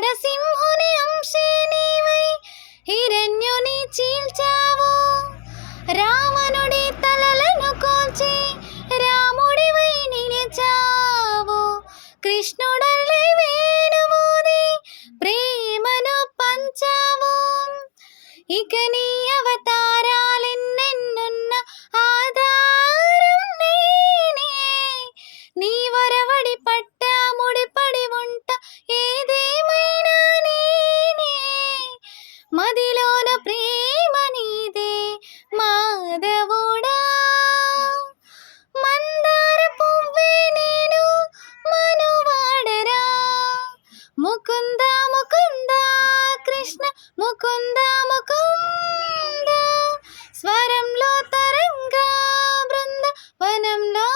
నరసింహుని అంశే నీవై హిరణ్యుని చీల్చావు. రావణుడి తలలను కోల్చి రాముడివై నిలిచావు. కృష్ణుడల్లే వేణువూది ప్రేమను పంచావు. ఇక నీ అవతారాలెన్నెన్నున్న ఆధారం నేనే. నీ వరవడి పట్ట ముడిపడి ఉంట ఏదేమైనా నేనే. మదిలోన ప్రేమ నీదే మాధవుడా. మందార పువ్వే నేను మనువాడరా. ముకుంద ముకుంద కృష్ణ ముకుంద ముకుంద. స్వరంలో తరంగా బృంద వనంలో